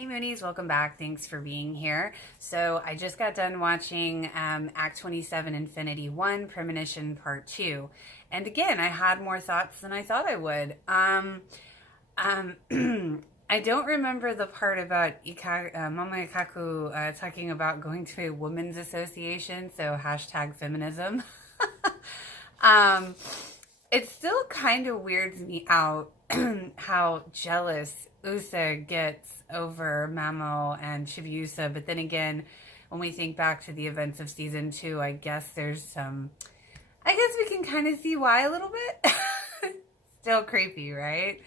Hey Moonies, welcome back. Thanks for being here. So I just got done watching Act 27 Infinity 1 Premonition Part 2. And again, I had more thoughts than I thought I would. Um, I don't remember the part about Mama Ikaku talking about going to a women's association, so hashtag feminism. um, it still kind of weirds me out how jealous Usa gets over Mamo and Chibiusa, but then again, when we think back to the events of season 2, I guess we can kind of see why a little bit. Still creepy, right?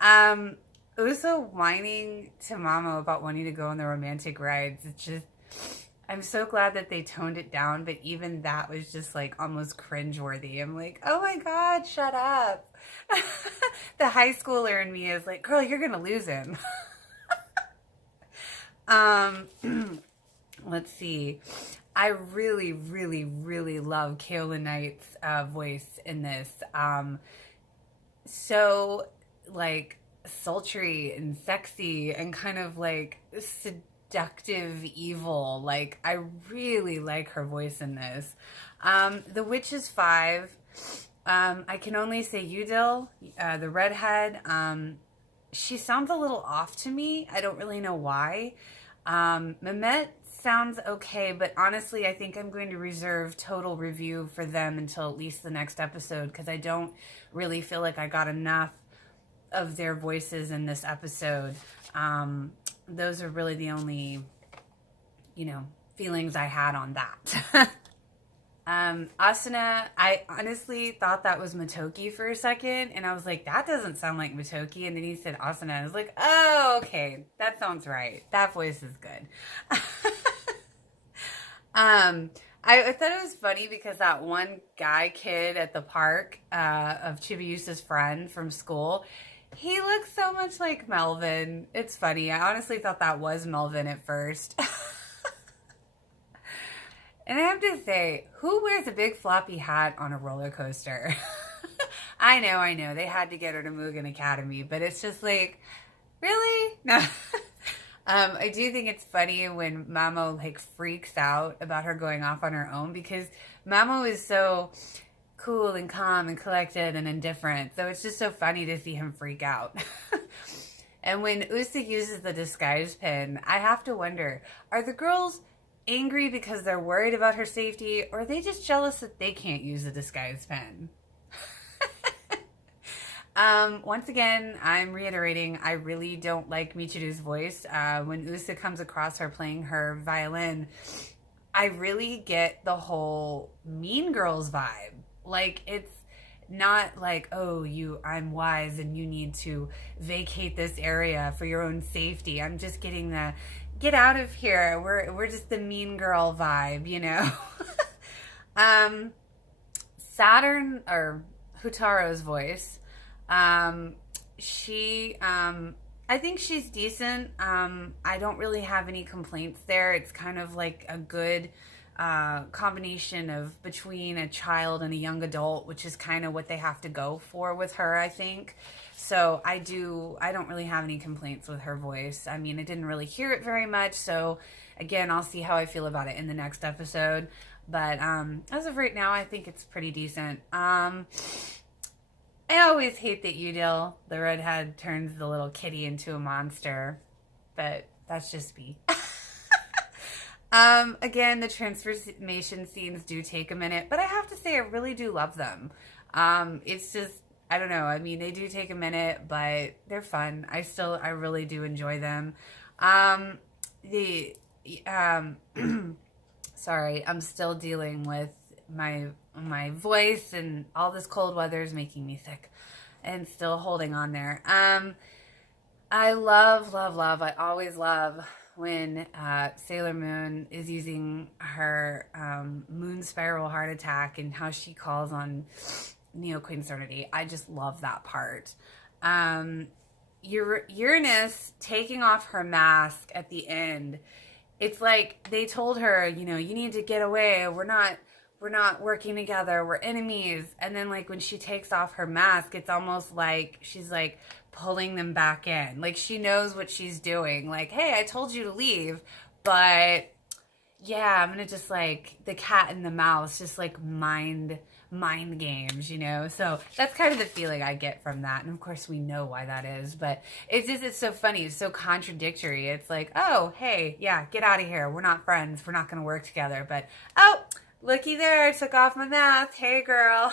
Um, Usa whining to Mamo about wanting to go on the romantic rides. It's just, I'm so glad that they toned it down, but even that was just like almost cringeworthy. I'm like, oh my God, shut up. The high schooler in me is like, girl, you're gonna lose him. um, let's see. I really, really, really love Kaola Knight's voice in this. So like sultry and sexy and kind of like seductive evil. Like I really like her voice in this. The Witch is 5. I can only say Udil, the redhead. She sounds a little off to me. I don't really know why. Mehmet sounds okay, but honestly, I think I'm going to reserve total review for them until at least the next episode because I don't really feel like I got enough of their voices in this episode. Those are really the only, feelings I had on that. Asuna, I honestly thought that was Motoki for a second, and I was like, that doesn't sound like Motoki, and then he said Asuna, and I was like, oh, okay, that sounds right. That voice is good. I thought it was funny because that one guy kid at the park, of Chibiusa's friend from school, he looks so much like Melvin. It's funny. I honestly thought that was Melvin at first. And I have to say, who wears a big floppy hat on a roller coaster? I know. They had to get her to Mugen Academy, but it's just like, really? No. I do think it's funny when Mamo like freaks out about her going off on her own because Mamo is so cool and calm and collected and indifferent. So it's just so funny to see him freak out. And when Usa uses the disguise pin, I have to wonder, are the girls angry because they're worried about her safety, or are they just jealous that they can't use the disguise pen? Once again, I'm reiterating, I really don't like Michiru's voice. When Usa comes across her playing her violin, I really get the whole Mean Girls vibe. Like, it's not like, oh, I'm wise and you need to vacate this area for your own safety. I'm just getting the get out of here. We're just the mean girl vibe, Saturn or Hutaro's voice. I think she's decent. I don't really have any complaints there. It's kind of like a good combination of between a child and a young adult, which is kind of what they have to go for with her, I think. So I don't really have any complaints with her voice. I mean, I didn't really hear it very much. So again, I'll see how I feel about it in the next episode. But as of right now, I think it's pretty decent. I always hate that Udil, the redhead, turns the little kitty into a monster. But that's just me. Again, the transformation scenes do take a minute, but I have to say I really do love them. It's just, I don't know. I mean, they do take a minute, but they're fun. I really do enjoy them. The, sorry, I'm still dealing with my voice and all this cold weather is making me sick and still holding on there. I love, I always love when Sailor Moon is using her moon spiral heart attack and how she calls on Neo Queen Serenity. I just love that part. Uranus taking off her mask at the end. It's like they told her, you need to get away. We're not working together. We're enemies. And then like when she takes off her mask, it's almost like she's like pulling them back in. Like, she knows what she's doing. Like, hey, I told you to leave, but yeah, I'm gonna just like the cat and the mouse, just like mind games, you know? So that's kind of the feeling I get from that. And of course we know why that is, but it's so funny. It's so contradictory. It's like, oh, hey, yeah, get out of here. We're not friends. We're not going to work together. But, oh, looky there. I took off my mask. Hey, girl.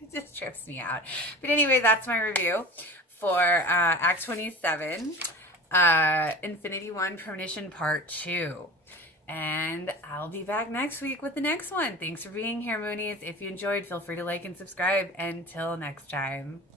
It just trips me out. But anyway, that's my review for Act 27, Infinity One Premonition Part 2. And I'll be back next week with the next one. Thanks for being here, Moonies. If you enjoyed, feel free to like and subscribe. Until next time.